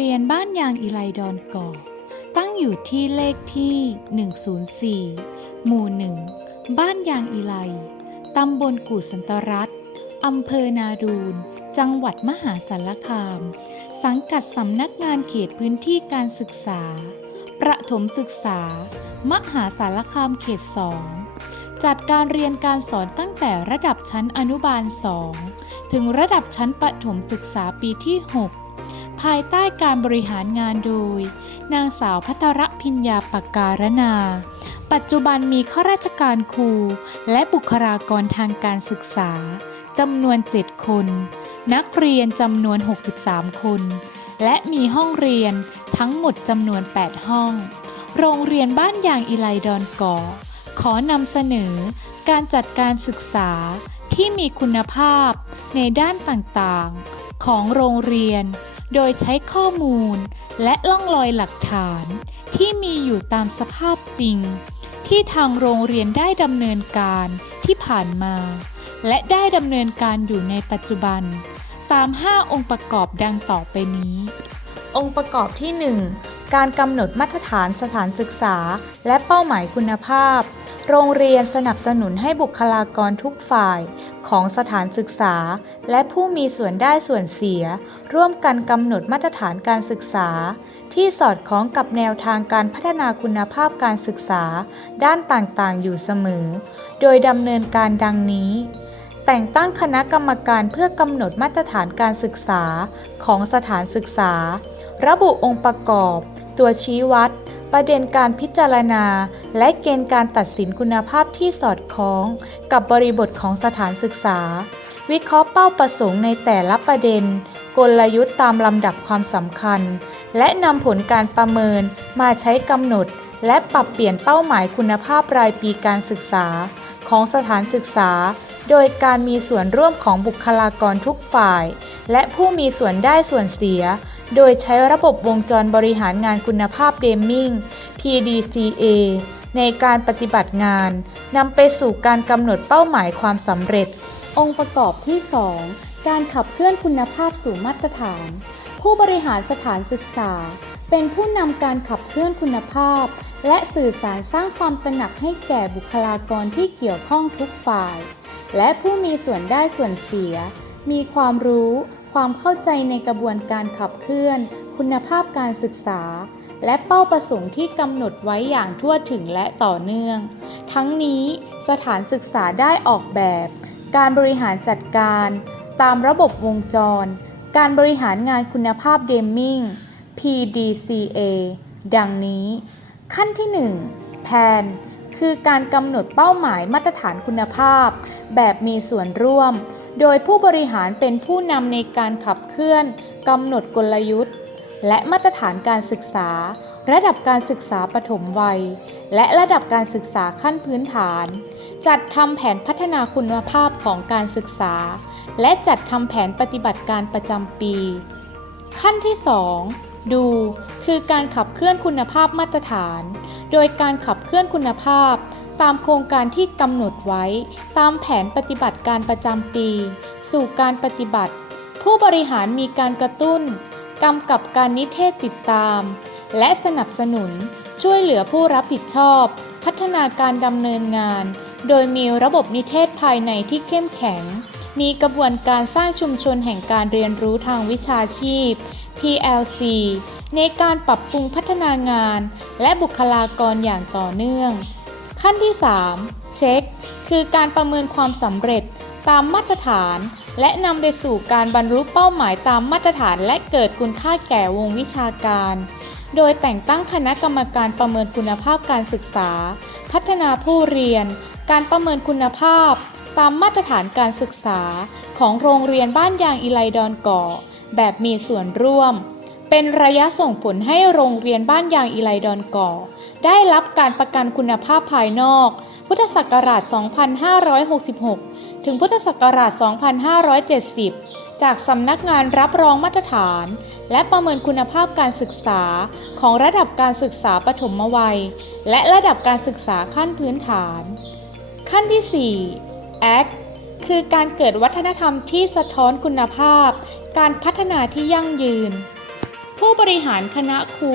เรียนบ้านยางอิไลดอนก่อ ตั้งอยู่ที่เลขที่ 104 หมู่ 1 บ้านยางอิไล ตำบลกู่สันตรัตอำเภอนาดูน จังหวัดมหาสารคาม สังกัดสำนักงานเขตพื้นที่การศึกษา ประถมศึกษา มหาสารคามเขต 2 จัดการเรียนการสอนตั้งแต่ระดับชั้นอนุบาล 2 ถึงระดับชั้นประถมศึกษาปีที่ 6 ภายใต้การบริหารงานโดย นางสาวพัทรพิญญาปการนา ปัจจุบันมีข้าราชการครู และบุคลากรทางการศึกษาจำนวน 7 คน นักเรียนจำนวน 63 คน และมีห้องเรียนทั้งหมดจำนวน 8 ห้อง โรงเรียนบ้านยางอิไลดอนก่อ ขอนำเสนอการจัดการศึกษาที่มีคุณภาพในด้านต่างๆ ของโรงเรียน โดยใช้ข้อมูลและล่องรอยหลักฐานที่มีอยู่ตามสภาพจริง ที่ทางโรงเรียนได้ดำเนินการที่ผ่านมา และได้ดำเนินการอยู่ในปัจจุบัน ตาม 5 องค์ประกอบดังต่อไปนี้ องค์ประกอบที่ 1 การกำหนดมาตรฐานสถานศึกษา และเป้าหมายคุณภาพ โรงเรียนสนับสนุนให้บุคลากรทุกฝ่าย ของสถานศึกษา และผู้มีส่วนได้ส่วนเสีย ร่วมกันกำหนดมาตรฐานการศึกษา ที่สอดคล้องกับแนวทางการพัฒนาคุณภาพการศึกษา ด้านต่างๆ อยู่เสมอ โดยดำเนินการดังนี้ แต่งตั้งคณะกรรมการเพื่อกำหนดมาตรฐานการศึกษาของสถานศึกษา ระบุองค์ประกอบ ตัวชี้วัด ประเด็นการพิจารณา และเกณฑ์การตัดสินคุณภาพที่สอดคล้อง กับบริบทของสถานศึกษา วิเคราะห์เป้าประสงค์ในแต่ละประเด็น กลยุทธ์ตามลำดับความสำคัญ และนำผลการประเมินมาใช้กำหนด และปรับเปลี่ยนเป้าหมายคุณภาพรายปีการศึกษา ของสถานศึกษา โดยการมีส่วนร่วมของบุคลากรทุกฝ่าย และผู้มีส่วนได้ส่วนเสีย โดยใช้ระบบวงจรบริหารงานคุณภาพเดมมิง PDCA ในการปฏิบัติงานนำไปสู่การกำหนดเป้าหมายความสำเร็จ องค์ประกอบที่ 2 การขับเคลื่อนคุณภาพสู่มาตรฐาน ผู้บริหารสถานศึกษา เป็นผู้นำการขับเคลื่อนคุณภาพ และสื่อสารสร้างความตระหนักให้แก่บุคลากรที่เกี่ยวข้องทุกฝ่าย และผู้มีส่วนได้ส่วนเสีย มีความรู้ ความเข้าใจในกระบวนการขับเคลื่อน คุณภาพการศึกษา และเป้าประสงค์ที่กำหนดไว้อย่างทั่วถึงและต่อเนื่อง ทั้งนี้สถานศึกษาได้ออกแบบ การบริหารจัดการ ตามระบบวงจร การบริหารงานคุณภาพเดมมิง PDCA ดังนี้ ขั้นที่ 1 แผน คือการกำหนดเป้าหมายมาตรฐานคุณภาพ แบบมีส่วนร่วม โดยผู้บริหารเป็นผู้นำในการขับเคลื่อนกำหนดกลยุทธ์ และมาตรฐานการศึกษา ระดับการศึกษาปฐมวัย และระดับการศึกษาขั้นพื้นฐาน จัดทำแผนพัฒนาคุณภาพของการศึกษา และจัดทำแผนปฏิบัติการประจำปี ขั้นที่ 2 ดู คือการขับเคลื่อนคุณภาพมาตรฐาน โดยการขับเคลื่อนคุณภาพ ตามโครงการที่กำหนดไว้ ตามแผนปฏิบัติการประจำปี สู่การปฏิบัติ ผู้บริหารมีการกระตุ้นกำกับการนิเทศติดตาม และสนับสนุนช่วยเหลือผู้รับผิดชอบ พัฒนาการดำเนินงาน โดยมีระบบนิเทศภายในที่เข้มแข็ง มีกระบวนการสร้างชุมชนแห่งการเรียนรู้ทางวิชาชีพ PLC ในการปรับปรุงพัฒนางาน และบุคลากรอย่างต่อเนื่อง ขั้นที่ 3 เช็ค คือการประเมินความสำเร็จตามมาตรฐาน และนำไปสู่การบรรลุเป้าหมายตามมาตรฐานและเกิดคุณค่าแก่วงวิชาการ โดยแต่งตั้งคณะกรรมการประเมินคุณภาพการศึกษา พัฒนาผู้เรียน การประเมินคุณภาพ ตามมาตรฐานการศึกษา ของโรงเรียนบ้านยางอิไลดอนก่อ แบบมีส่วนร่วม เป็นระยะส่งผลให้โรงเรียนบ้านยางอิไลดอนก่อ ได้รับการประกันคุณภาพภายนอก พุทธศักราช 2566 ถึงพุทธศักราช 2570 จากสำนักงานรับรองมาตรฐาน และประเมินคุณภาพการศึกษาของระดับการศึกษาปฐมวัย และระดับการศึกษาขั้นพื้นฐาน ขั้นที่ 4 ACT คือการเกิดวัฒนธรรมที่สะท้อนคุณภาพ การพัฒนาที่ยั่งยืน ผู้บริหารคณะครู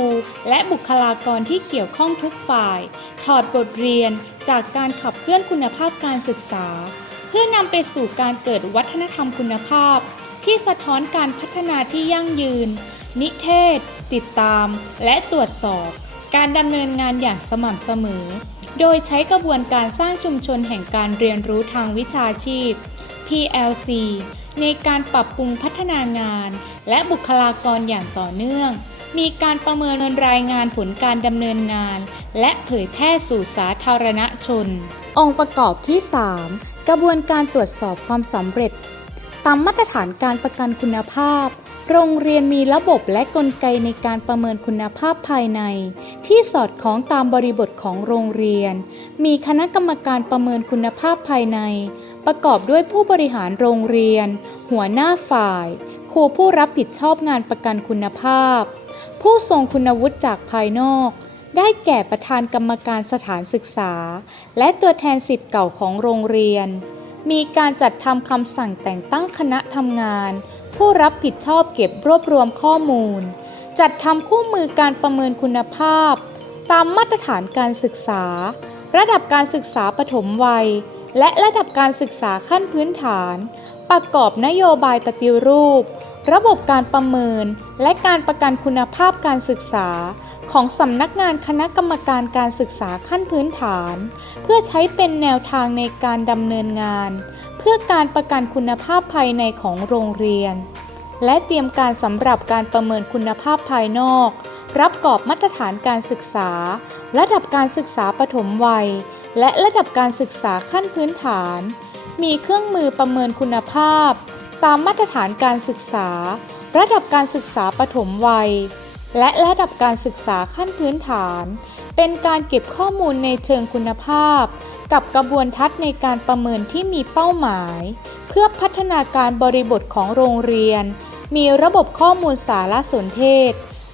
และบุคลากรที่เกี่ยวข้องทุกฝ่าย ถอดบทเรียนจากการขับเคลื่อนคุณภาพการศึกษา เพื่อนำไปสู่การเกิดวัฒนธรรมคุณภาพ ที่สะท้อนการพัฒนาที่ยั่งยืน นิเทศ ติดตาม และตรวจสอบ การดำเนินงานอย่างสม่ำเสมอ โดยใช้กระบวนการสร้างชุมชนแห่งการเรียนรู้ทางวิชาชีพ PLC ในการปรับปรุงพัฒนางาน และบุคลากรอย่างต่อเนื่อง มีการประเมินรายงานผลการดำเนินงาน และเผยแพร่สู่สาธารณชน องค์ประกอบที่ 3 กระบวนการตรวจสอบความสำเร็จ ตามมาตรฐานการประกันคุณภาพโรงเรียนมีระบบและกลไกในการประเมินคุณภาพภายใน ที่สอดคล้องตามบริบทของโรงเรียน มีคณะกรรมการประเมินคุณภาพภายใน ประกอบด้วยผู้บริหารโรงเรียน หัวหน้าฝ่าย ครูผู้รับผิดชอบงานประกันคุณภาพ ผู้ทรงคุณวุฒิจากภายนอก ได้แก่ประธานกรรมการสถานศึกษา และตัวแทนสิทธิ์เก่าของโรงเรียน มีการจัดทำคำสั่งแต่งตั้งคณะทำงาน ผู้รับผิดชอบเก็บรวบรวมข้อมูล จัดทำคู่มือการประเมินคุณภาพ ตามมาตรฐานการศึกษา ระดับการศึกษาปฐมวัย และระดับการศึกษาขั้นพื้นฐาน ประกอบนโยบายปฏิรูป ระบบการประเมิน และการประกันคุณภาพการศึกษา ของสำนักงานคณะกรรมการการศึกษาขั้นพื้นฐาน เพื่อใช้เป็นแนวทางในการดำเนินงาน เพื่อการประกันคุณภาพภายในของโรงเรียน และเตรียมการสำหรับการประเมินคุณภาพภายนอก รับกรอบมาตรฐานการศึกษา ระดับการศึกษาปฐมวัย และระดับการศึกษาขั้นพื้นฐาน มีเครื่องมือประเมินคุณภาพ ตามมาตรฐานการศึกษา ระดับการศึกษาปฐมวัย และระดับการศึกษาขั้นพื้นฐาน เป็นการเก็บข้อมูลในเชิงคุณภาพ กับกระบวนทัศน์ในการประเมินที่มีเป้าหมาย เพื่อพัฒนาการบริบทของโรงเรียน มีระบบข้อมูลสารสนเทศ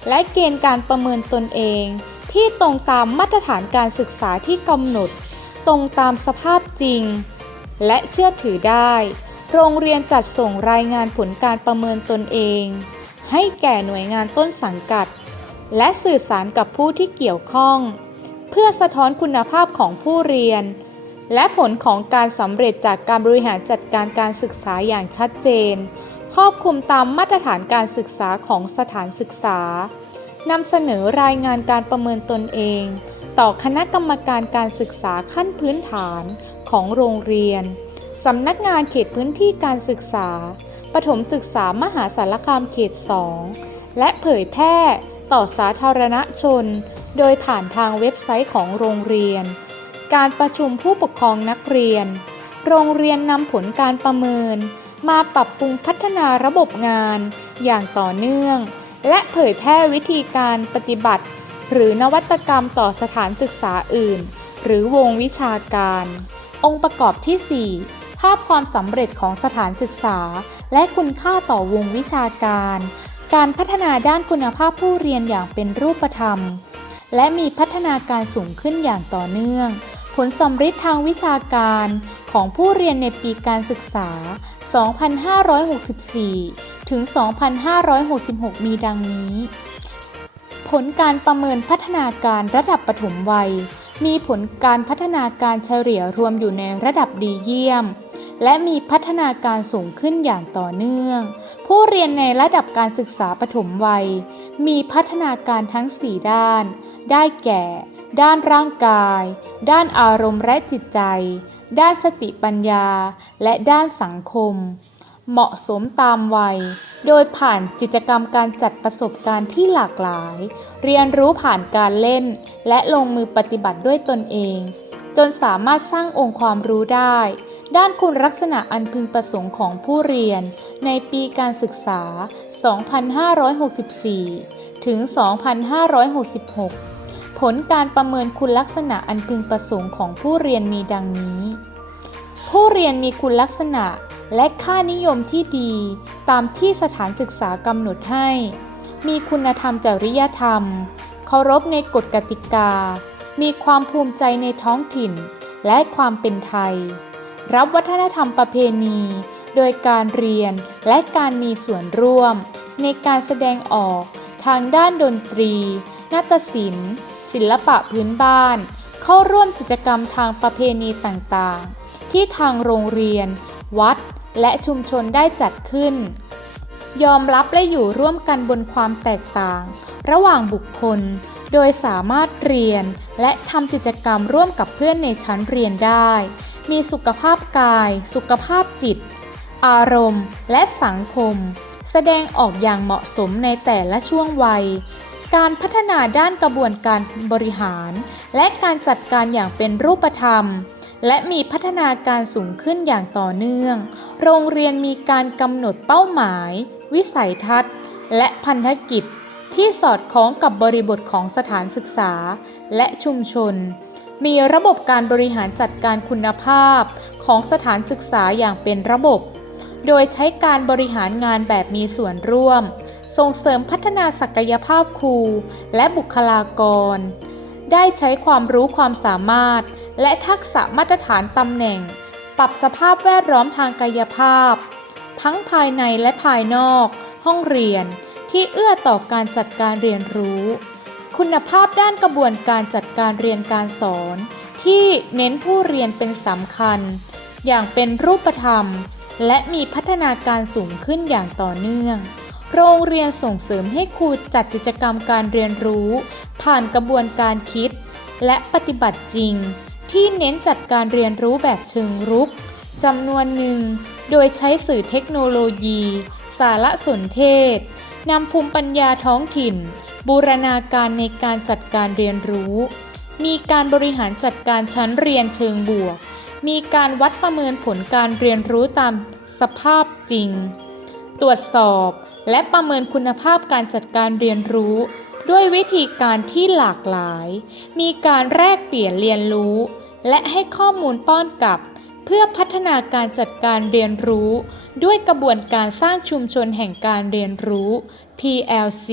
และเกณฑ์การประเมินตนเอง ที่ตรงตามมาตรฐานการศึกษาที่กำหนด ตรงตามสภาพจริง และเชื่อถือได้ โรงเรียนจัดส่งรายงานผลการประเมินตนเอง ให้แก่หน่วยงานต้นสังกัด และสื่อสารกับผู้ที่เกี่ยวข้อง เพื่อสะท้อนคุณภาพของผู้เรียน และผลของการสำเร็จจากการบริหารจัดการการศึกษาอย่างชัดเจน ครอบคลุมตามมาตรฐานการศึกษาของสถานศึกษานำเสนอรายงานการประเมินตนเอง ต่อคณะกรรมการการศึกษาขั้นพื้นฐานของโรงเรียน สำนักงานเขตพื้นที่การศึกษา ประถมศึกษามหาสารคามเขต 2 และเผยแพร่ต่อสาธารณชน โดยผ่านทางเว็บไซต์ของโรงเรียน การประชุมผู้ปกครองนักเรียน โรงเรียนนำผลการประเมิน มาปรับปรุงพัฒนาระบบงาน อย่างต่อเนื่อง และเผยแพร่วิธีการปฏิบัติ หรือนวัตกรรมต่อสถานศึกษาอื่น หรือวงวิชาการ องค์ประกอบที่ 4 ภาพความสำเร็จของสถานศึกษา และคุณค่าต่อวงวิชาการ การพัฒนาด้านคุณภาพผู้เรียนอย่างเป็นรูปธรรม และมีพัฒนาการสูงขึ้นอย่างต่อเนื่อง ผลสำฤทธิ์ทางวิชาการของผู้เรียนในปีการศึกษา 2564 ถึง 2566 มีดังนี้ ผลการประเมินพัฒนาการระดับปฐมวัย มีผลการพัฒนาการเฉลี่ยรวมอยู่ในระดับดีเยี่ยม และมีพัฒนาการสูงขึ้นอย่างต่อเนื่อง ผู้เรียนในระดับการศึกษาปฐมวัย มีพัฒนาการทั้ง 4 ด้าน ได้แก่ ด้านร่างกาย ด้านอารมณ์และจิตใจ ด้านสติปัญญา และด้านสังคม เหมาะสมตามวัย โดยผ่านกิจกรรมการจัดประสบการณ์ที่หลากหลาย เรียนรู้ผ่านการเล่น และลงมือปฏิบัติด้วยตนเอง จนสามารถสร้างองค์ความรู้ได้ ด้านคุณลักษณะอันพึงประสงค์ของผู้เรียน ในปีการศึกษา 2564 ถึง 2566 ผลการประเมินคุณลักษณะอันพึงประสงค์ของผู้เรียนมีดังนี้ ผู้เรียนมีคุณลักษณะ และค่านิยมที่ดี ตามที่สถานศึกษากำหนดให้ มีคุณธรรมจริยธรรม เคารพในกฎกติกา มีความภูมิใจในท้องถิ่น และความเป็นไทย รับวัฒนธรรมประเพณี โดยการเรียนและการมีส่วนร่วม ในการแสดงออกทางด้านดนตรี นาฏศิลป์ ศิลปะพื้นบ้าน เข้าร่วมกิจกรรมทางประเพณีต่างๆ ที่ทางโรงเรียน วัด และชุมชนได้จัดขึ้น ยอมรับและอยู่ร่วมกันบนความแตกต่าง ระหว่างบุคคล โดยสามารถเรียน และทำกิจกรรมร่วมกับเพื่อนในชั้นเรียนได้ มีสุขภาพกาย สุขภาพจิต อารมณ์ และสังคม แสดงออกอย่างเหมาะสมในแต่ละช่วงวัยการพัฒนาด้านกระบวนการบริหาร และการจัดการอย่างเป็นรูปธรรม และมีพัฒนาการสูงขึ้นอย่างต่อเนื่อง โรงเรียนมีการกำหนดเป้าหมาย วิสัยทัศน์ และพันธกิจ ที่สอดคล้องกับบริบทของสถานศึกษา และชุมชน มีระบบการบริหารจัดการคุณภาพของสถานศึกษาอย่างเป็นระบบ โดยใช้การบริหารงานแบบมีส่วนร่วม ส่งเสริมพัฒนาศักยภาพครูและบุคลากร ได้ใช้ความรู้ความสามารถ และทักษะมาตรฐานตำแหน่ง ปรับสภาพแวดล้อมทางกายภาพ ทั้งภายในและภายนอก ห้องเรียน ที่เอื้อต่อการจัดการเรียนรู้ คุณภาพด้านกระบวนการจัดการเรียนการสอน ที่เน้นผู้เรียนเป็นสำคัญ อย่างเป็นรูปธรรม และมีพัฒนาการสูงขึ้นอย่างต่อเนื่อง โรงเรียนส่งเสริมให้ครูจัดกิจกรรมการเรียนรู้ ผ่านกระบวนการคิด และปฏิบัติจริง ที่เน้นจัดการเรียนรู้แบบเชิงรุกจำนวนหนึ่ง โดยใช้สื่อเทคโนโลยี สารสนเทศนำภูมิปัญญาท้องถิ่น บูรณาการในการจัดการเรียนรู้ มีการบริหารจัดการชั้นเรียนเชิงบวก มีการวัดประเมินผลการเรียนรู้ตามสภาพจริง ตรวจสอบ และประเมินคุณภาพการจัดการเรียนรู้ ด้วยวิธีการที่หลากหลาย มีการแลกเปลี่ยนเรียนรู้ และให้ข้อมูลป้อนกลับ เพื่อพัฒนาการจัดการเรียนรู้ ด้วยกระบวนการสร้างชุมชนแห่งการเรียนรู้ PLC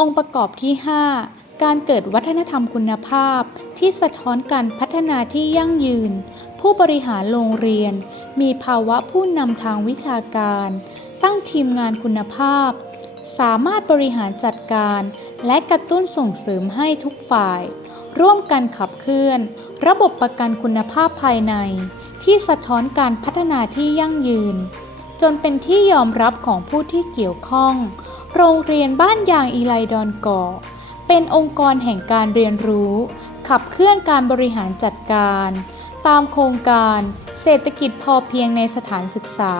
องค์ประกอบที่ 5 การเกิดวัฒนธรรมคุณภาพ ที่สะท้อนการพัฒนาที่ยั่งยืน ผู้บริหารโรงเรียน มีภาวะผู้นำทางวิชาการ ตั้งทีมงานคุณภาพ สามารถบริหารจัดการ และกระตุ้นส่งเสริมให้ทุกฝ่าย ร่วมกันขับเคลื่อน ระบบประกันคุณภาพภายใน ที่สะท้อนการพัฒนาที่ยั่งยืน จนเป็นที่ยอมรับของผู้ที่เกี่ยวข้อง โรงเรียนบ้านยางอีไลดอนก่อเป็นองค์กรแห่งการเรียนรู้ ขับเคลื่อนการบริหารจัดการ ตามโครงการเศรษฐกิจพอเพียงในสถานศึกษา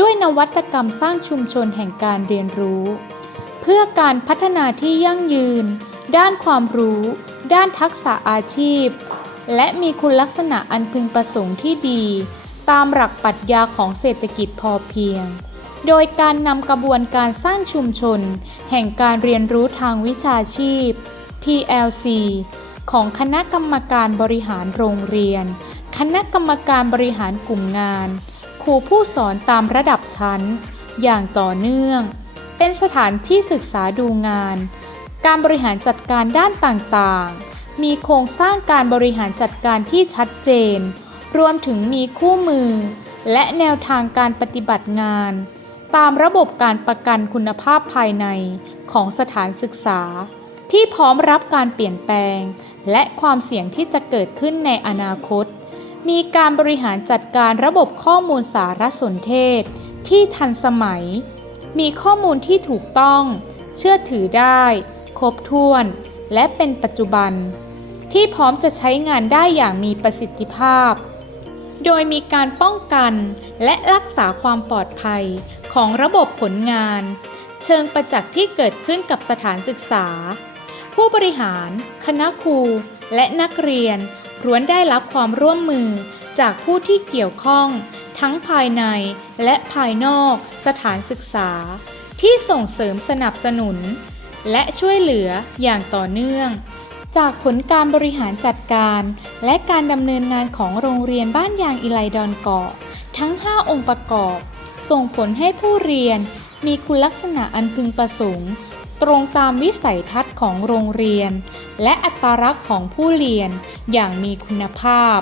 ด้วยนวัตกรรมสร้างชุมชนแห่งการเรียนรู้ เพื่อการพัฒนาที่ยั่งยืน ด้านความรู้ ด้านทักษะอาชีพ และมีคุณลักษณะอันพึงประสงค์ที่ดี ตามหลักปรัชญาของเศรษฐกิจพอเพียง โดยการนำกระบวนการสร้างชุมชน แห่งการเรียนรู้ทางวิชาชีพ PLC ของคณะกรรมการบริหารโรงเรียน คณะกรรมการบริหารกลุ่มงาน ครูผู้สอนตามระดับชั้น อย่างต่อเนื่อง เป็นสถานที่ศึกษาดูงาน การบริหารจัดการด้านต่างๆ มีโครงสร้างการบริหารจัดการที่ชัดเจน รวมถึงมีคู่มือ และแนวทางการปฏิบัติงาน ตามระบบการประกันคุณภาพภายในของสถานศึกษาที่พร้อมรับการเปลี่ยนแปลง และความเสี่ยงที่จะเกิดขึ้นในอนาคต มีการบริหารจัดการระบบข้อมูลสารสนเทศ ที่ทันสมัย มีข้อมูลที่ถูกต้อง เชื่อถือได้ ครบถ้วน และเป็นปัจจุบัน ที่พร้อมจะใช้งานได้อย่างมีประสิทธิภาพ โดยมีการป้องกันและรักษาความปลอดภัยของระบบผลงาน เชิงประจักษ์ที่เกิดขึ้นกับสถานศึกษา ผู้บริหาร คณะครู และนักเรียนล้วนได้รับความร่วมมือจากผู้ที่เกี่ยวข้อง ทั้งภายในและภายนอกสถานศึกษา ที่ส่งเสริมสนับสนุน และช่วยเหลืออย่างต่อเนื่อง จากผลการบริหารจัดการ และการดำเนินงานของโรงเรียนบ้านยางอิไลดอนเกาะ ทั้ง 5 องค์ประกอบ ส่งผลให้ผู้เรียนมีคุณลักษณะอันพึงประสงค์ ตรงตามวิสัยทัศน์ของโรงเรียน และอัตลักษณ์ของผู้เรียนอย่างมีคุณภาพ